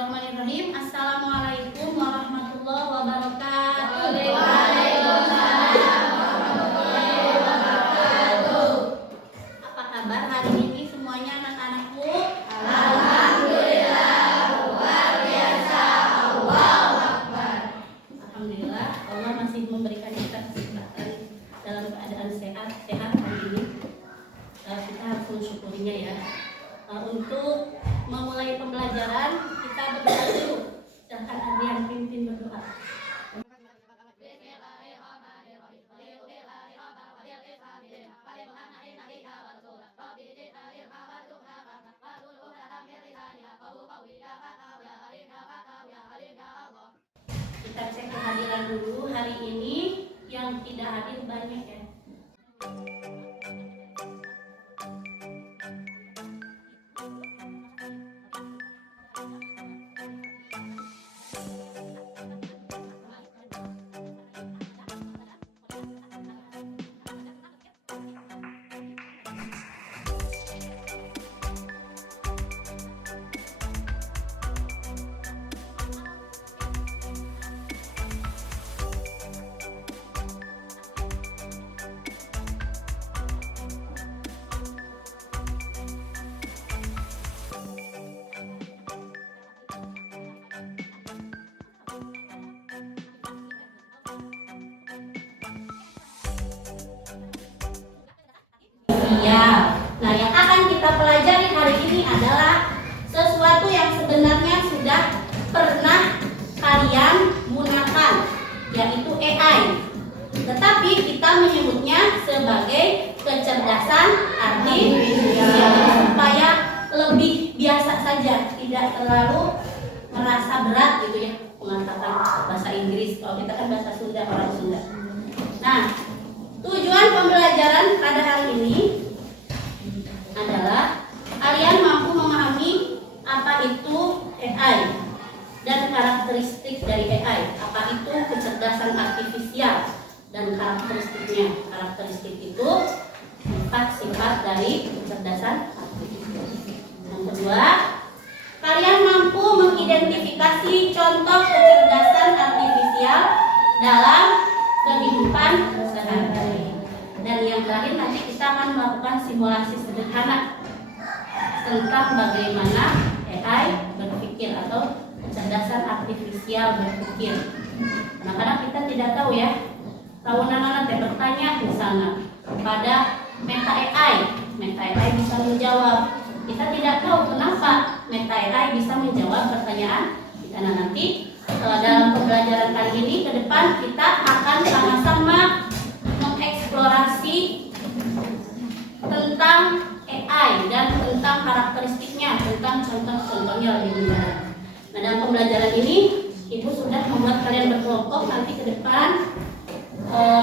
Bismillahirrahmanirrahim. Assalamualaikum warahmatullahi wabarakatuh. Waalaikumsalam warahmatullahi wabarakatuh. Apa kabar hari ini semuanya anak-anakku? Alhamdulillah, luar biasa. Allahu Akbar. Alhamdulillah, Allah masih memberikan kita kesempatan dalam keadaan sehat hari ini. Kita harus mensyukurinya ya. Untuk memulai pembelajaran kita berdoa dulu. Silahkan Adrian pimpin berdoa. Kita cek kehadiran dulu hari ini, yang tidak hadir banyak ya. Nah, yang akan kita pelajari hari ini adalah sesuatu yang sebenarnya sudah pernah kalian gunakan, yaitu AI. Tetapi kita menyebutnya sebagai kecerdasan artifisial supaya lebih biasa saja, tidak terlalu merasa berat gitu ya mengatakan bahasa Inggris. Kalau kita kan bahasa Sunda, orang Sunda. Nah, tujuan pembelajaran pada hari ini adalah kalian mampu memahami apa itu AI dan karakteristik dari AI. Apa itu kecerdasan artifisial dan karakteristiknya. Karakteristik itu 4 sifat dari kecerdasan artifisial. Yang kedua, kalian mampu mengidentifikasi contoh kecerdasan artifisial dalam kehidupan sehari-hari. Dan yang terakhir nanti kita akan melakukan simulasi sederhana tentang bagaimana AI berpikir atau kecerdasan artifisial berpikir. Kadang-kadang kita tidak tahu ya. Tahu anak-anak bertanya misalnya kepada Meta AI bisa menjawab. Kita tidak tahu kenapa Meta AI bisa menjawab pertanyaan kita. Nah, nanti dalam pembelajaran kali ini ke depan kita akan sama-sama mengeksplorasi tentang AI dan tentang karakteristiknya, tentang contoh-contohnya lebih mendalam. Nah, dalam pembelajaran ini Ibu sudah membuat kalian berkelompok. Nanti ke depan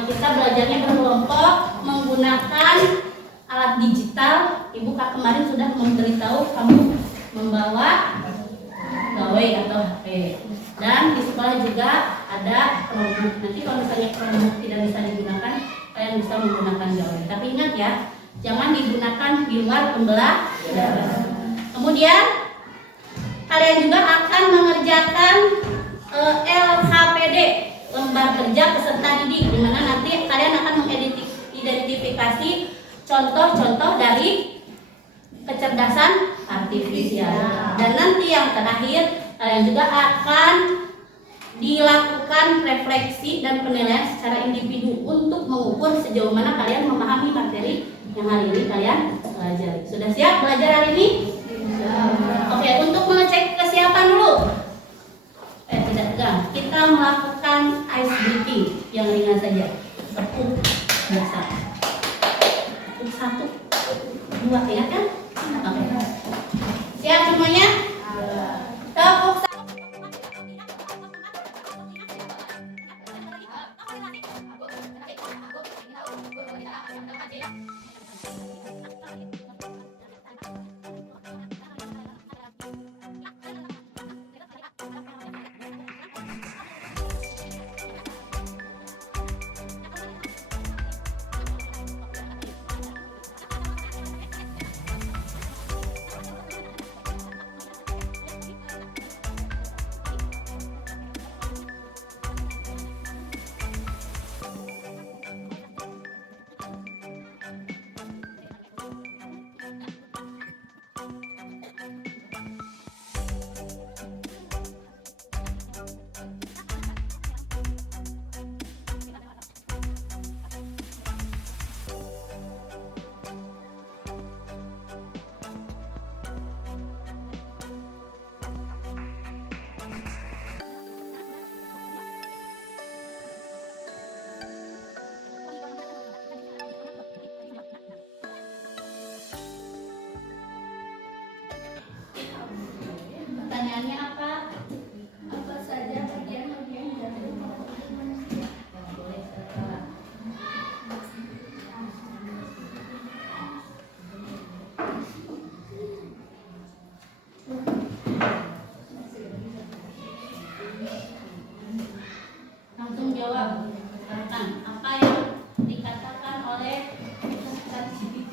kita belajarnya berkelompok menggunakan alat digital. Ibu kemarin sudah memberitahu kamu membawa gawai atau HP. Dan di sekolah juga ada Chromebook. Nanti kalau misalnya Chromebook tidak bisa digunakan, kalian bisa menggunakan gawai. Tapi ingat ya, jangan digunakan di luar pembelajaran. Kemudian kalian juga akan mengerjakan LHPD, lembar kerja peserta didik, di mana nanti kalian akan mengidentifikasi contoh-contoh dari kecerdasan artifisial. Dan nanti yang terakhir, kalian juga akan dilakukan refleksi dan penilaian secara individu untuk mengukur sejauh mana kalian memahami materi yang hari ini kalian pelajari. Sudah siap belajar hari ini? Oke, untuk mengecek kesiapan dulu. Tidak tegang. Kita melakukan ice breathing yang ringan saja. Tepuk biasa. Tepuk 1, 2 ya kan? Oke. Siap semuanya? Tepuk 1. pertanyaannya apa? Apa saja bagian-bagian dari komponen manusia? Boleh setelah. Langsung jawab. Silakan. Apa yang dikatakan oleh ChatGPT?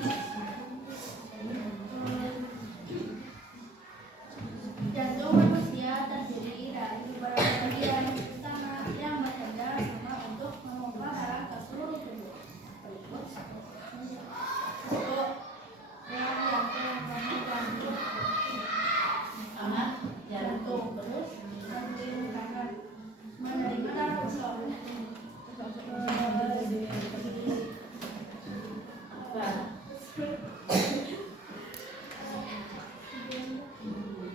Jantung manusia terdiri dari beberapa bagian utama yang bekerja sama untuk memompa darah ke seluruh tubuh. Berikut satu. Yang jantung Sama jantung terus. menerima darah ke seluruh Apa?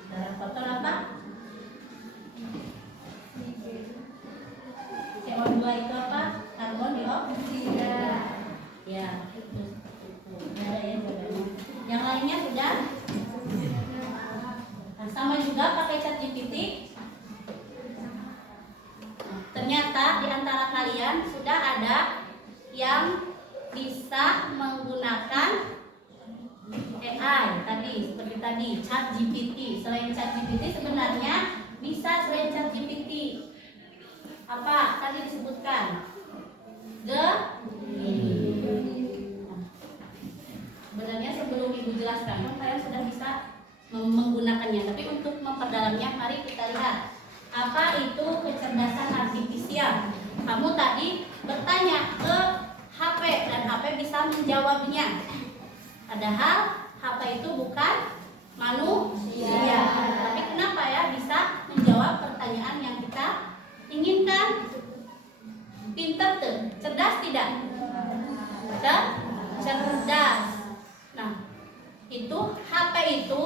Darah kotor apa? CO2 itu apa? Karbon dioksida. Ya, itu. Ada yang jawabannya. Yang lainnya sudah? Nah, sama juga pakai ChatGPT. Ternyata di antara kalian sudah ada yang bisa menggunakan AI tadi, seperti tadi ChatGPT. Selain ChatGPT sebenarnya bisa selain ChatGPT. Apa tadi disebutkan? Sebenarnya sebelum ibu jelaskan, kan kalian sudah bisa menggunakannya. Tapi untuk memperdalamnya, mari kita lihat apa itu kecerdasan artifisial. Kamu tadi bertanya ke HP dan HP bisa menjawabnya. Padahal HP itu bukan manusia. Tapi kenapa ya bisa menjawab pertanyaan yang kita inginkan? Pinter tuh, cerdas tidak? Cerdas. Nah, itu HP itu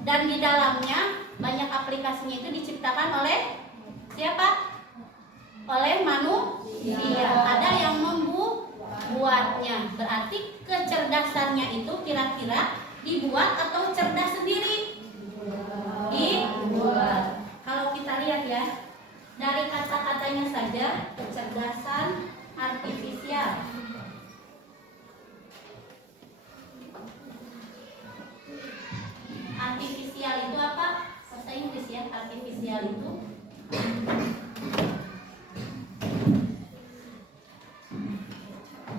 dan di dalamnya banyak aplikasinya itu diciptakan oleh siapa? Oleh manusia. Ada yang membuatnya. Berarti kecerdasannya itu kira-kira dibuat atau cerdas sendiri? Dibuat. Kalau kita lihat ya, dari kata-katanya saja kecerdasan artifisial. Artifisial itu apa? Bahasa Inggris ya, artifisial itu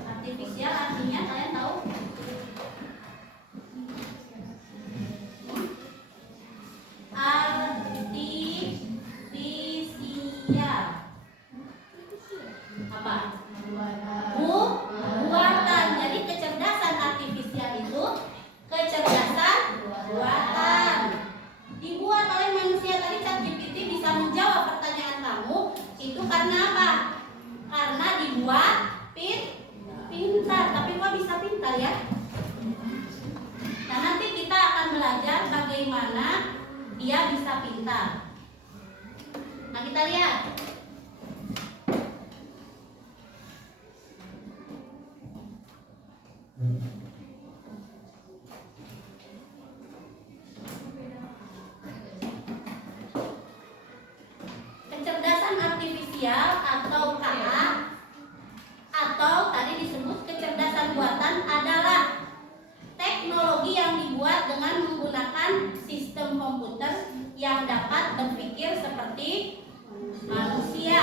artifisial artinya kalian tahu? Artifisial apa? Buatan. Jadi kecerdasan artifisial itu kecerdasan buatan. Dibuat oleh manusia. Tadi ChatGPT bisa menjawab pertanyaan kamu itu karena apa? Karena dibuat pintar. Tapi kok bisa pintar ya? Nah, nanti kita akan belajar bagaimana dia bisa pintar. Nah, kita lihat. Kecerdasan artifisial atau KA atau tadi disebut kecerdasan buatan adalah teknologi yang dibuat dengan menggunakan sistem komputer yang dapat berpikir seperti manusia,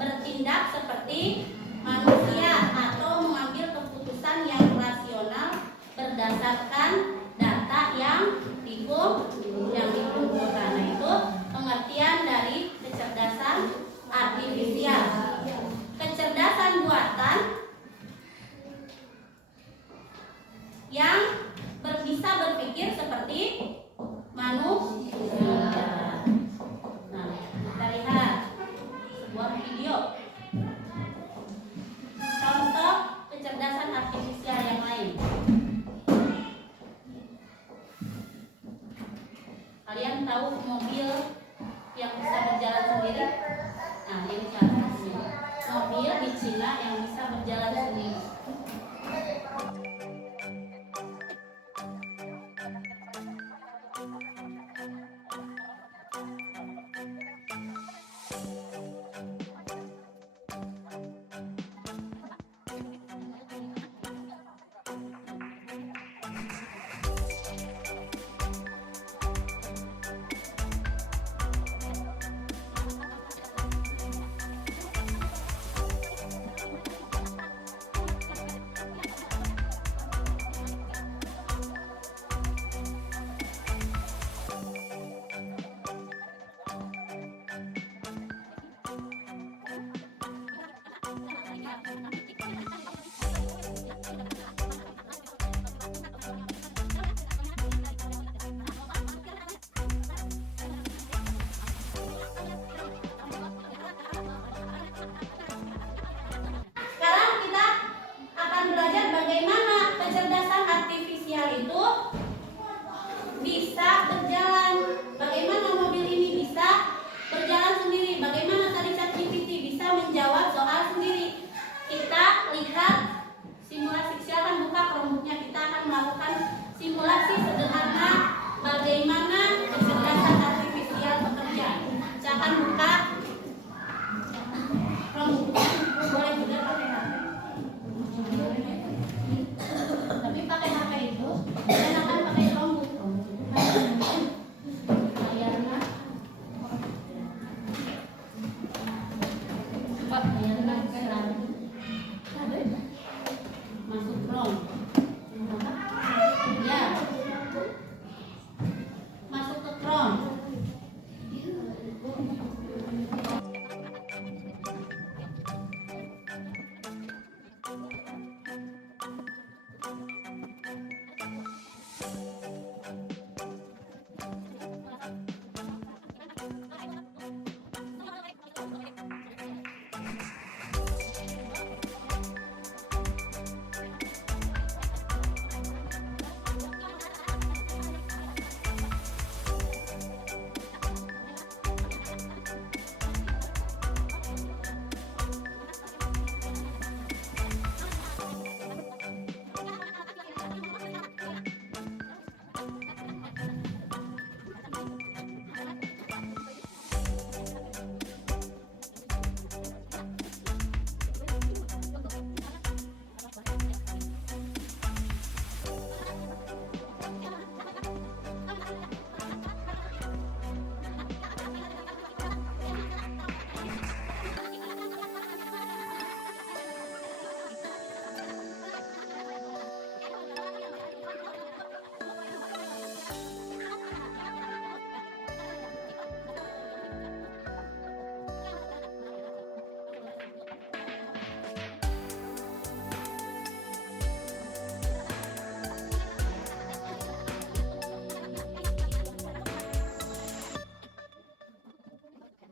bertindak seperti manusia, atau mengambil keputusan yang rasional berdasarkan data yang dikumpulkan. Nah, itu pengertian dari kecerdasan artifisial. Kecerdasan buatan yang bisa berpikir seperti manusia. Nah, kita lihat sebuah video contoh kecerdasan artifisial yang lain. Kalian tahu mobil yang bisa berjalan sendiri? Nah, ini contohnya. Mobil di Cina yang bisa berjalan sendiri.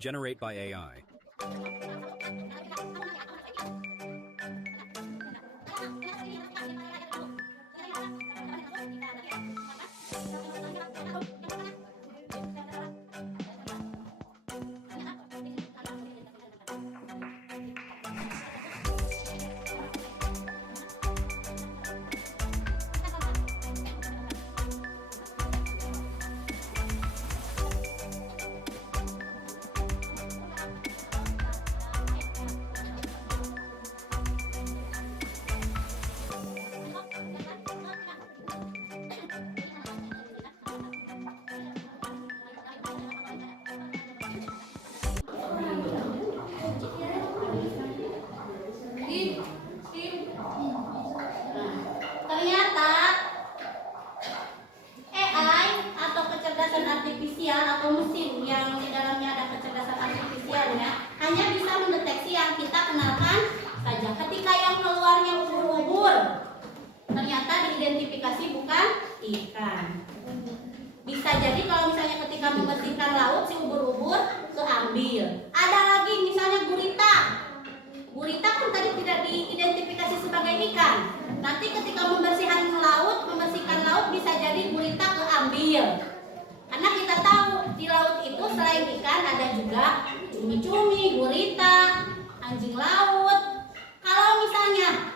Generate by AI. Ternyata AI atau kecerdasan artifisial atau mesin yang di dalamnya ada kecerdasan artifisialnya hanya bisa mendeteksi yang kita kenalkan saja. Ketika yang keluarnya ubur-ubur, ternyata diidentifikasi bukan ikan. Bisa jadi kalau misalnya ketika membersihkan laut si ubur-ubur keambil. Ada lagi misalnya gurita. Gurita kan tadi tidak diidentifikasi sebagai ikan. Nanti ketika membersihkan laut bisa jadi gurita keambil. Karena kita tahu di laut itu selain ikan ada juga cumi-cumi, gurita, anjing laut. Kalau misalnya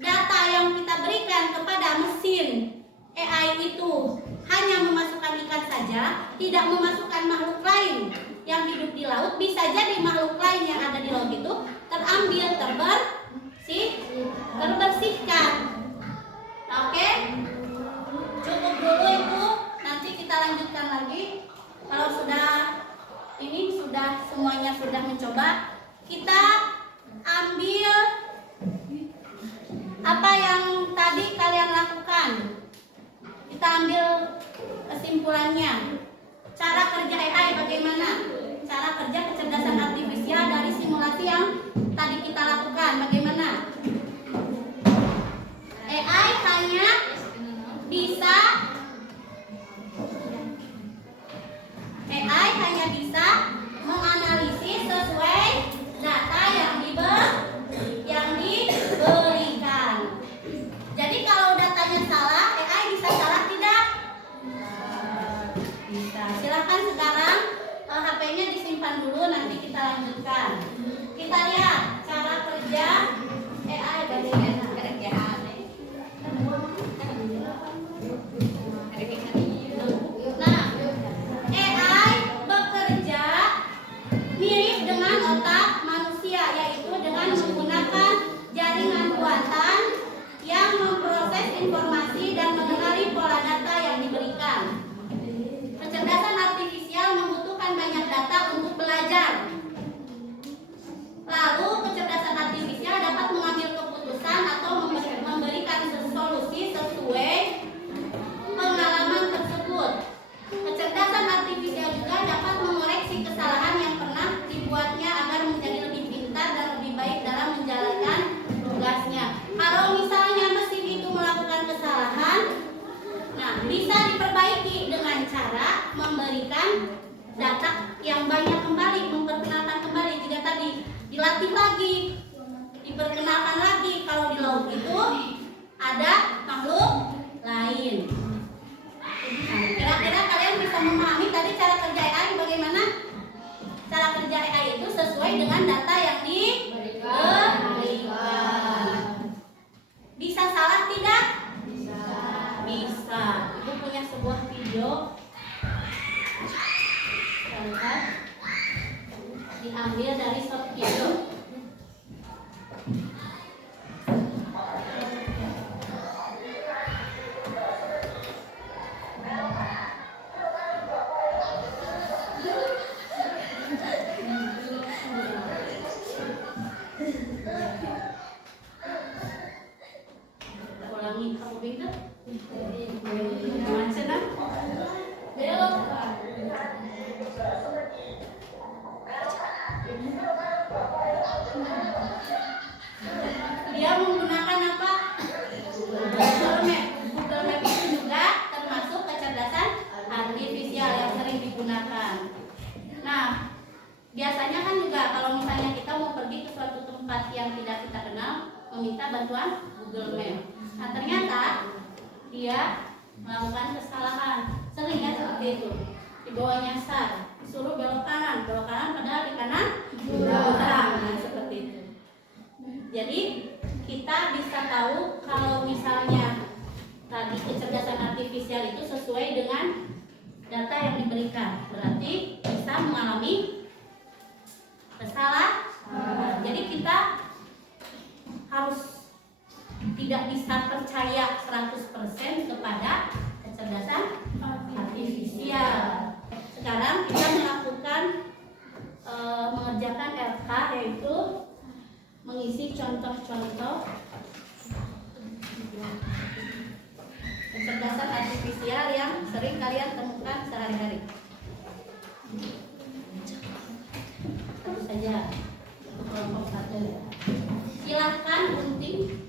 data yang kita berikan kepada mesin AI itu hanya memasukkan ikan saja, tidak memasukkan makhluk lain yang hidup di laut, bisa jadi makhluk lain yang ada di laut itu terambil, terbersihkan. Oke? Cukup dulu itu, nanti kita lanjutkan lagi. Kalau sudah semuanya sudah mencoba, kita ambil apa yang tadi kalian lakukan. Kita ambil kesimpulannya. Cara kerja AI bagaimana? Cara kerja kecerdasan artifisial dari simulasi yang tadi kita lakukan bagaimana? AI hanya bisa menganalisis sesuai data yang diberikan. Jadi kalau datanya salah, AI bisa salah tidak? Bisa. Silakan sekarang HP-nya disimpan dulu, nanti kita lanjutkan. Kita lihat cara kerja AI bagaimana. Nah, AI bekerja mirip dengan otak manusia, yaitu dengan menggunakan jaringan buatan yang memproses informasi dan mengenali pola data yang diberikan. Kecerdasan artifisial membutuhkan banyak data untuk belajar. Lalu kecerdasan artifisial dapat mengambil keputusan atau memberikan solusi sesuai pengalaman tersebut. Kecerdasan artifisial juga dapat mengoreksi kesalahan yang pernah dibuatnya agar menjadi lebih pintar dan lebih baik dalam menjalankan tugasnya. Kalau misalnya mesin itu melakukan kesalahan, nah bisa diperbaiki dengan cara memberikan data yang banyak kembali, memperkenalkan kembali. Jika tadi dilatih lagi, diperkenalkan lagi kalau di laut itu ada makhluk lain. Nah, kira-kira kalian bisa memahami tadi cara kerja AI bagaimana? Cara kerja AI itu sesuai dengan data yang diberikan. Bisa salah tidak? Bisa. Ibu punya sebuah video. Kita lihat. Diambil dari short video. Ulangi, kamu pintar? Macam mana? Belok. biasanya kan juga kalau misalnya kita mau pergi ke suatu tempat yang tidak kita kenal, meminta bantuan Google Map. Nah ternyata dia melakukan kesalahan, sering kan seperti itu, dibawa nyasar, disuruh belok kanan padahal di kanan jurang. Nah seperti itu. Jadi kita bisa tahu kalau misalnya tadi kecerdasan artifisial itu sesuai dengan data yang diberikan, berarti bisa mengalami kesalahan. Jadi kita harus tidak bisa percaya 100% kepada kecerdasan artifisial. Sekarang kita melakukan mengerjakan LK, yaitu mengisi contoh-contoh kecerdasan artifisial yang sering kalian temukan sehari-hari. Tentu saja untuk kelompok 1. Silakan gunting.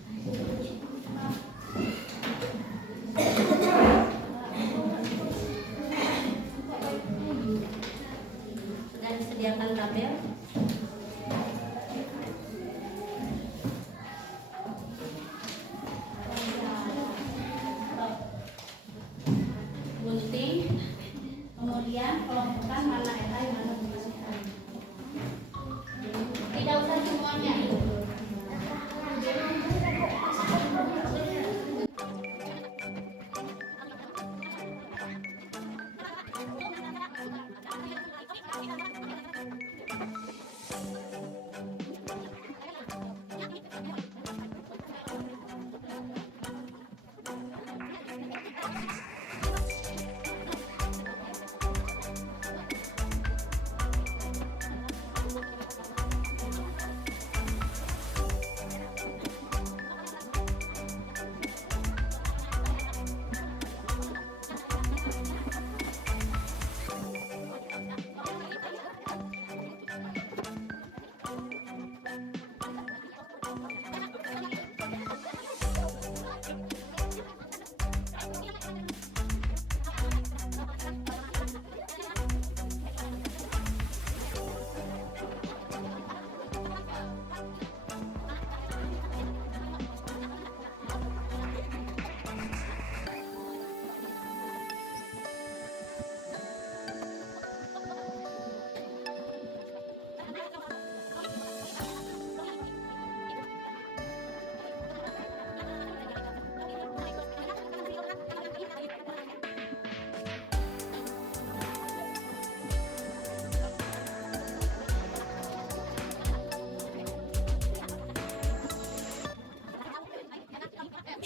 Sudah disediakan tabel. Gunting, kemudian kelompokkan mana AI, mana bukan AI. Tidak usah semuanya.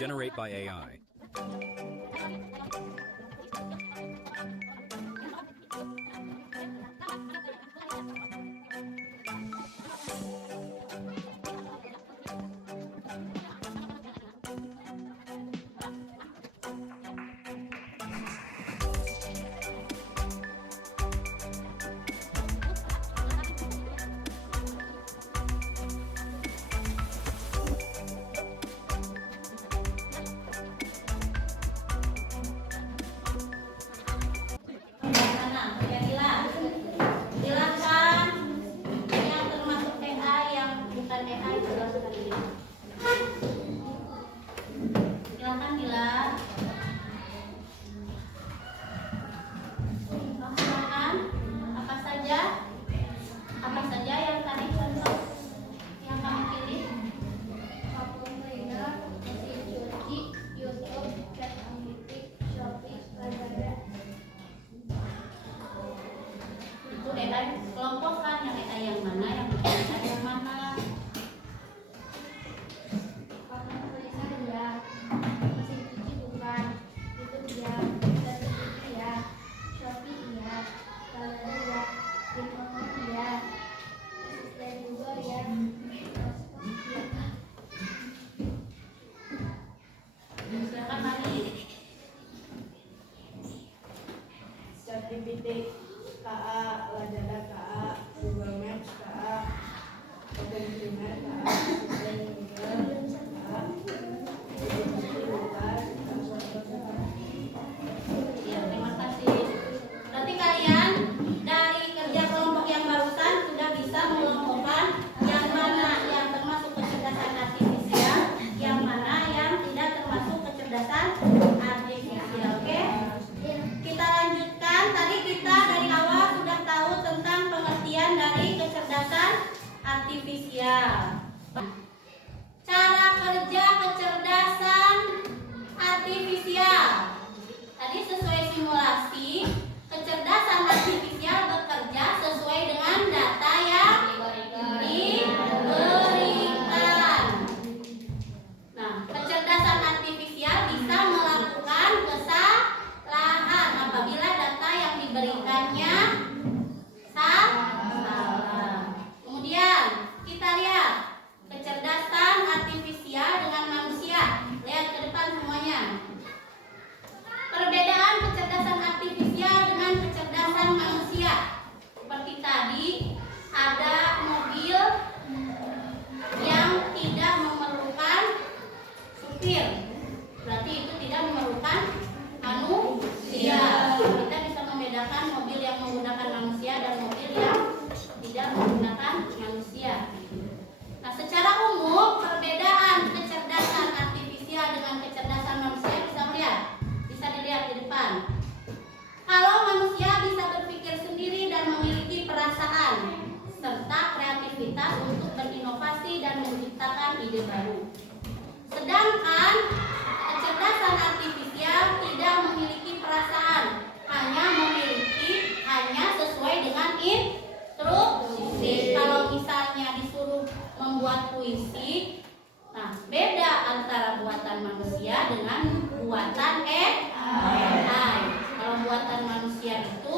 Generate by AI. Silakan Dila. Silakan. Apa saja yang tadi contoh yang kamu pilih? Vacuum cleaner, mesin cuci, YouTube, chat analytic, Shopee, Lazada. Itu AI kelompokkan, yang AI yang mana, yang bukan AI yang mana. Vacuum cleaner ya, mesin cuci bukan, YouTube ya, chat analytic ya, Shopee ya, Lazada ya, Instagram ya, asisten Google ya, Silakan Mari. ChatGPT KA, Lazada KA, Google Maps KA, Vacuum Cleaner KA, asisten Google KA, Ya, terima kasih. Berarti kalian dari kerja kelompok yang barusan sudah artifisial. Cara kerja kecerdasan artifisial. Tadi sesuai simulasi, kecerdasan artifisial bekerja sesuai dengan data yang diberikan. Nah, kecerdasan artifisial bisa melakukan kesalahan apabila data yang diberikannya salah. Kemudian kita lihat kecerdasan artifisial dengan manusia. Lihat ke depan semuanya. Perbedaan kecerdasan artifisial dengan kecerdasan manusia. Seperti tadi, ada mobil yang tidak memerlukan supir. Berarti itu tidak memerlukan manusia. Kita bisa membedakan mobil yang menggunakan manusia dan mobil yang tidak menggunakan manusia. Nah, secara umum perbedaan kecerdasan artifisial dengan kecerdasan manusia bisa dilihat di depan. Kalau manusia bisa berpikir sendiri dan memiliki perasaan serta kreativitas untuk berinovasi dan menciptakan ide baru. Sedangkan kecerdasan artifisial tidak memiliki perasaan, hanya sesuai dengan instruksi. Kalau misalnya disuruh membuat puisi, nah beda antara buatan manusia dengan buatan AI. Kalau buatan manusia itu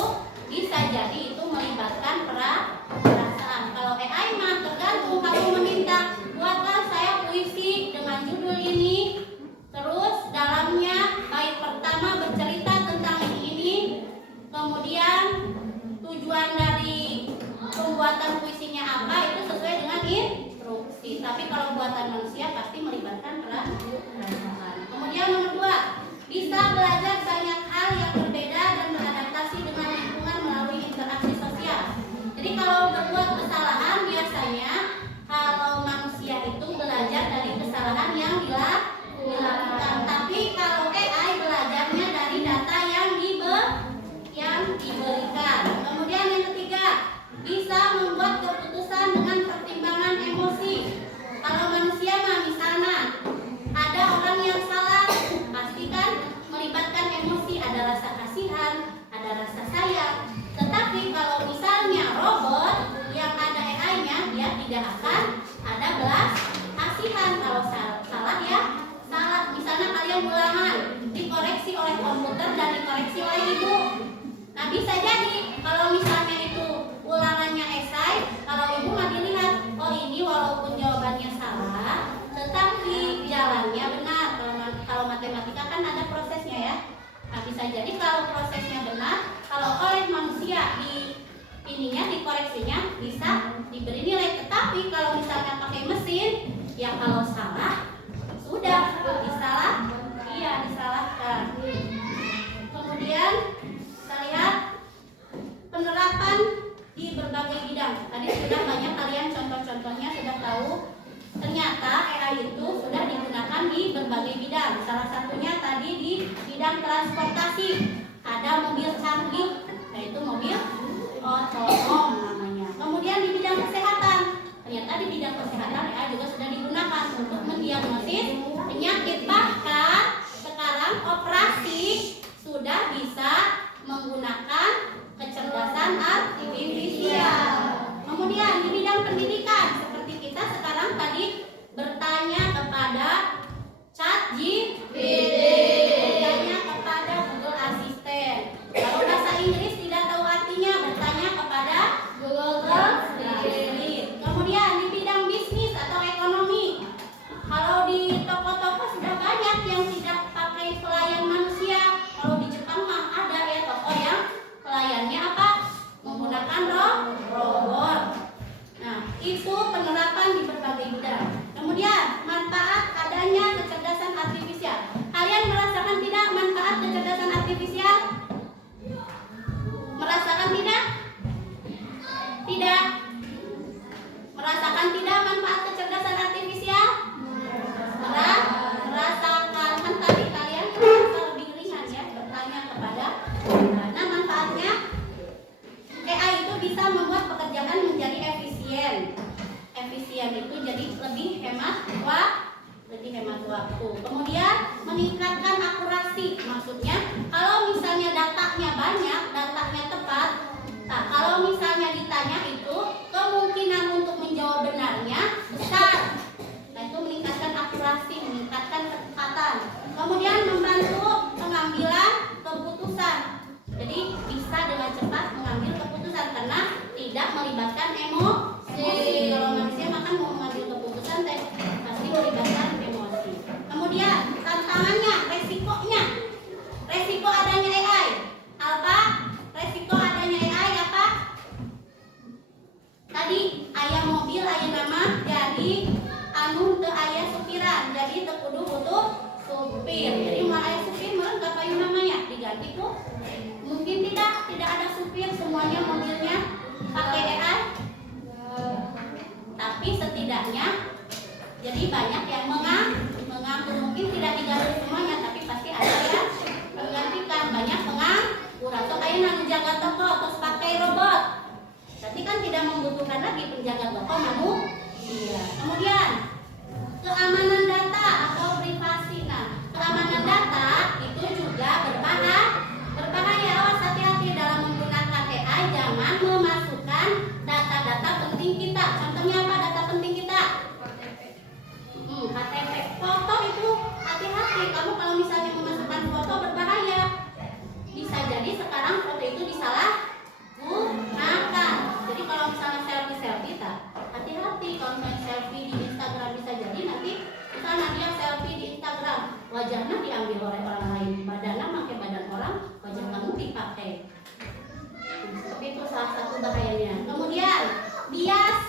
bisa jadi itu melibatkan perasaan. Kalau AI mah tergantung, kamu meminta buatkan saya puisi dengan judul ini, terus dalamnya bait pertama bercerita tentang ini, kemudian tujuan dari pembuatan puisinya apa, itu sesuai dengan instruksi. Tapi kalau buatan manusia pasti melibatkan perasaan. Kemudian nomor 2, bisa belajar banyak hal yang berbeda dan beradaptasi dengan lingkungan melalui interaksi sosial. Jadi kalau berbuat kesalahan, biasanya kalau manusia itu belajar dari kesalahan yang dilakukan. Tapi kalau AI belajarnya dari data yang diberikan. Kemudian yang ketiga, bisa membuat keputusan dengan pertimbangan emosi. Kalau manusia mah misalnya ada orang yang salah, pastikan melibatkan emosi, ada rasa kasihan, ada rasa sayang. Tetapi kalau misalnya robot yang ada AI-nya, dia tidak akan ada belas kasihan. Kalau salah ya salah. Misalnya kalian ulangan dikoreksi oleh komputer dan dikoreksi oleh ibu. Nah, bisa jadi kalau misalnya itu ulangannya esai, kalau ibu mah dilihat, oh ini walaupun jawabannya salah, tetapi jalannya benar. Kalau matematika kan ada prosesnya ya. Nah, bisa jadi kalau prosesnya benar, kalau oleh manusia dikoreksinya bisa diberi nilai. Tetapi kalau misalnya pakai mesin, ya kalau salah sudah disalahkan. Kemudian kita lihat penerapan di berbagai bidang. Tadi sudah banyak kalian contoh-contohnya sudah tahu. Ternyata AI itu sudah digunakan di berbagai bidang. Salah satunya tadi di bidang transportasi. Ada mobil canggih, yaitu mobil otonom namanya. Kemudian di bidang kesehatan. Ternyata di bidang kesehatan AI juga sudah digunakan untuk mendiagnosis penyakit. Bahkan sekarang operasi sudah bisa menggunakan kecerdasan artifisial. Kemudian di bidang pendidikan, seperti kita sekarang tadi bertanya kepada ChatGPT, bertanya kepada Google Assistant. Kalau bahasa Inggris tidak tahu artinya, bertanya kepada Google Translate. Kemudian di bidang bisnis atau ekonomi, kalau di toko-toko sudah banyak yang tidak pakai pelayan manusia. Kalau di Jepang mah ada ya toko yang pelayannya apa? Menggunakan robot. Nah, itu penerapan di berbagai bidang. Kemudian manfaat adanya kecerdasan artifisial. Kalian merasakan tidak manfaat kecerdasan artifisial? Merasakan tidak? Tidak. Merasakan tidak manfaat kecerdasan artifisial? Merasakan. Kan tadi kalian merasa lebih ringan ya bertanya kepada. Nah, manfaatnya AI itu bisa membuat pekerjaan menjadi efisien. lebih hemat waktu. Kemudian meningkatkan akurasi, maksudnya kalau misalnya datanya banyak, datanya tepat, nah kalau misalnya ditanya itu kemungkinan untuk menjawab benarnya besar. Nah itu meningkatkan akurasi, meningkatkan ketepatan. Kemudian membantu pengambilan keputusan. Jadi bisa dengan cepat mengambil keputusan karena tidak melibatkan emosi. Kalau manusia makan mau mengambil keputusan pasti melibatkan emosi. Kemudian tantangannya, resiko adanya AI. Apa? Resiko adanya AI apa? Tadi ayah mobil, ayah nama, jadi anu teu aya supiran, jadi teu kudu butuh supir. Jadi mau aya supir meureun ka payu namanya diganti ku mungkin tidak ada supir, semuanya mobilnya pakai AI. Tapi setidaknya jadi banyak yang mengaku mungkin tidak diganti semuanya, tapi pasti ada yang menggantikan. Banyak penganggur atau kayak menjaga toko terus pakai robot. Berarti kan tidak membutuhkan lagi penjaga toko manusia. Kemudian keamanan data atau privasi. Nah, keamanan data itu juga berbahaya. Awas hati-hati dalam menggunakan AI, jangan memasukkan data-data penting kita. Contohnya apa data penting kita? KTP. Foto itu hati-hati. Kamu kalau misalnya memasukkan foto berbahaya. Bisa jadi sekarang foto itu disalahgunakan. Jadi kalau misalnya selfie tak, hati-hati. Kalau misalnya selfie di Instagram bisa jadi nanti misalnya dia selfie di Instagram, wajahnya diambil oleh orang lain, badannya pakai badan orang, wajah kamu dipakai. Tapi itu salah satu bahayanya. Kemudian bias.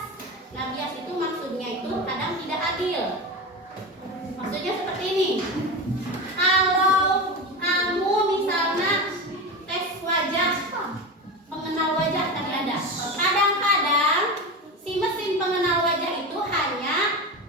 Nah bias itu maksudnya itu kadang tidak adil. Maksudnya seperti ini. Kalau kamu misalnya tes wajah, pengenal wajah tadi ada. Kadang-kadang si mesin pengenal wajah itu hanya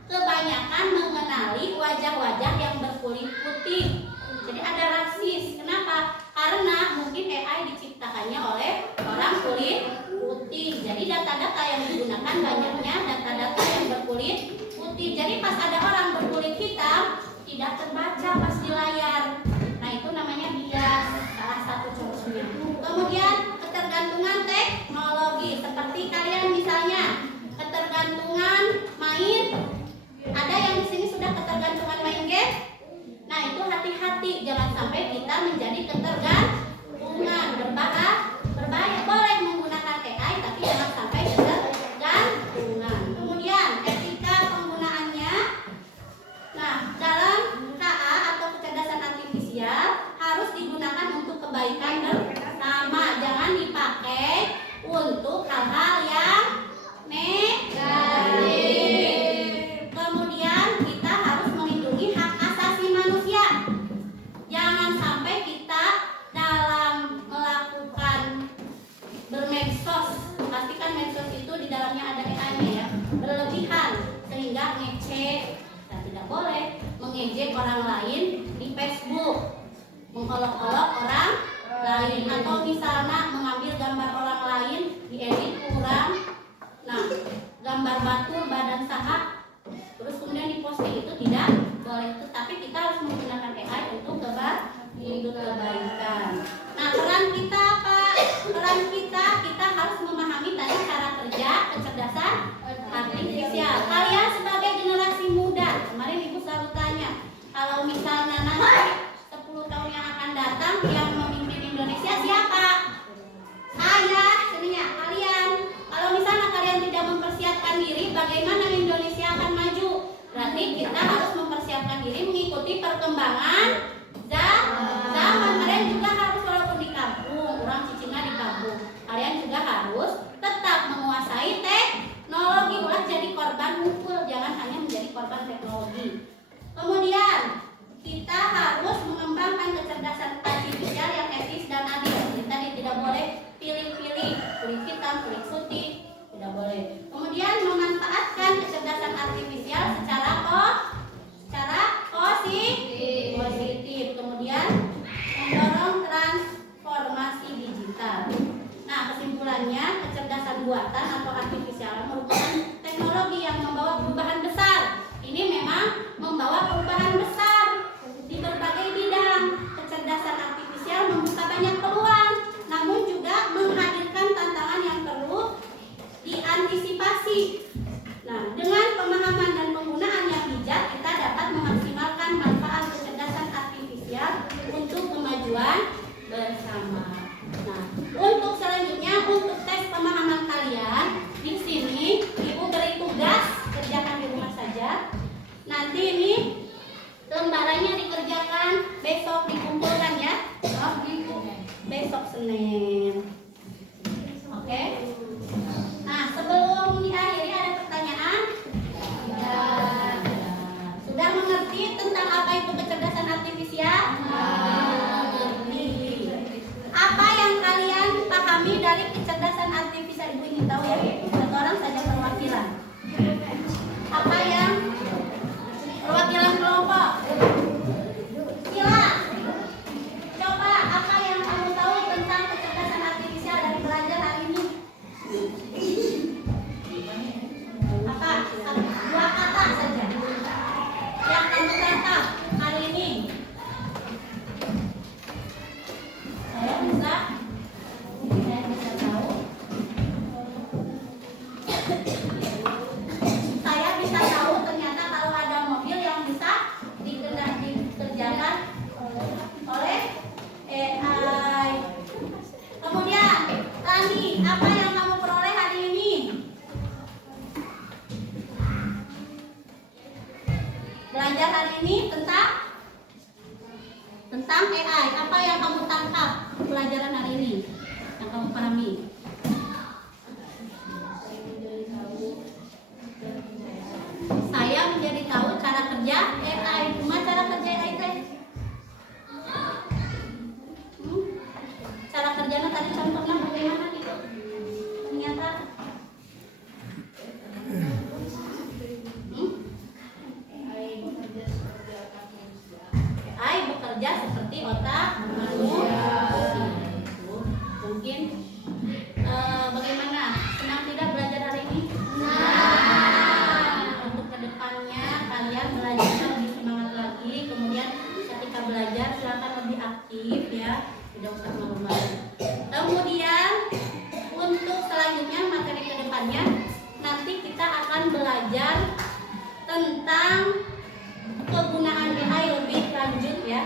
kebanyakan mengenali wajah-wajah yang berkulit putih. Jadi ada rasis. Kenapa? Karena mungkin AI diciptakannya oleh orang kulit putih. Jadi data-data yang digunakan banyaknya data-data yang berkulit putih. Jadi pas ada orang berkulit hitam tidak terbaca pas di layar. Nah itu namanya bias, salah satu contohnya. Kemudian ketergantungan teknologi. Seperti kalian misalnya ketergantungan main. Ada yang di sini sudah ketergantungan main game? Nah itu hati-hati, jangan sampai kita menjadi ketergantungan. Berbahaya. Boleh menggunakan AI tapi jangan sampai ketergantungan. Kemudian etika penggunaannya. Nah dalam KA atau kecerdasan artifisial harus digunakan untuk kebaikan bersama, jangan dipakai untuk hal-hal yang negatif. Kemudian kita harus melindungi hak asasi manusia. Jangan sampai kita dalam melakukan bermedsos, pastikan medsos itu di dalamnya ada AI-nya ya, berlebihan sehingga ngecek. Kita tidak boleh mengejek orang lain di Facebook, mengolok-olok orang lain, atau misalnya mengambil gambar orang lain diedit kurang. Nah, gambar batur badan saha terus kemudian diposting itu tidak boleh. Tetapi kita harus menggunakan AI untuk kebaikan. Nah peran kita apa? Peran kita harus memahami tadi cara kerja kecerdasan artifisial. Kalian sebagai generasi muda, kemarin ibu selalu tanya, kalau misalnya nanti 10 tahun yang akan datang yang memimpin Indonesia siapa? Saya, sebenarnya kalian. Kalau misalnya kalian tidak mempersiapkan diri, bagaimana Indonesia akan maju? Berarti kita harus mempersiapkan diri mengikuti perkembangan zaman. Kalian juga harus, walaupun di kampung, orang cicingnya di kampung, kalian juga harus tetap menguasai teknologi. Ulah jadi korban mukul, jangan hanya menjadi korban teknologi. Kemudian kita harus mengembangkan kecerdasan artifisial yang etis dan adil. Kita tidak boleh pilih-pilih kulit hitam, kulit putih, tidak boleh. Kemudian memanfaatkan kecerdasan artifisial secara positif. Kemudian mendorong transformasi digital. Nah, kesimpulannya kecerdasan buatan atau artifisial merupakan teknologi yang membawa perubahan besar membawa perubahan besar di berbagai bidang. Kecerdasan artifisial membuka banyak peluang, namun juga menghadirkan tantangan yang perlu diantisipasi. Nah, dengan pemahaman dan penggunaan yang bijak, kita dapat memaksimalkan manfaat kecerdasan artifisial untuk kemajuan bersama. Nah, untuk selanjutnya, untuk tes pemahaman kalian, di sini Ibu beri tugas, kerjakan di rumah saja. Nanti ini lembarannya dikerjakan, besok dikumpulkan ya. Besok Senin. Oke? Nah, sebelum diakhiri ada pertanyaan? Sudah mengerti tentang apa itu kecerdasan artifisial? Mengerti. Apa yang kalian pahami dari kecerdasan artifisial? Ibu ingin tahu ya. Satu orang saja perwakilan. Apa yang perwakilan kelompok? Sila. Coba apa yang kamu tahu tentang kecerdasan artifisial dari belajar hari ini? Apa? Dua kata saja yang kamu tangkap hari ini. Saya bisa tahu. Saya bisa tahu ternyata kalau ada mobil yang bisa dikerjakan oleh AI. Kemudian, Rani, apa yang kamu peroleh hari ini? Belajar hari ini tentang AI. Apa yang kamu tangkap pelajaran hari ini? Yang kamu pahami? Saya menjadi tahu cara kerja AI. Cuma cara kerja AI teh? Cara kerjanya tadi contohnya bagaimana gitu? Ternyata AI bekerja seperti otak manusia. Mungkin bagaimana? Senang tidak belajar hari ini? Untuk kedepannya kalian belajarnya lebih semangat lagi. Kemudian ketika belajar silakan lebih aktif ya, tidak usah malu-malu. Kemudian untuk selanjutnya materi kedepannya nanti kita akan belajar tentang penggunaan AI lebih lanjut ya.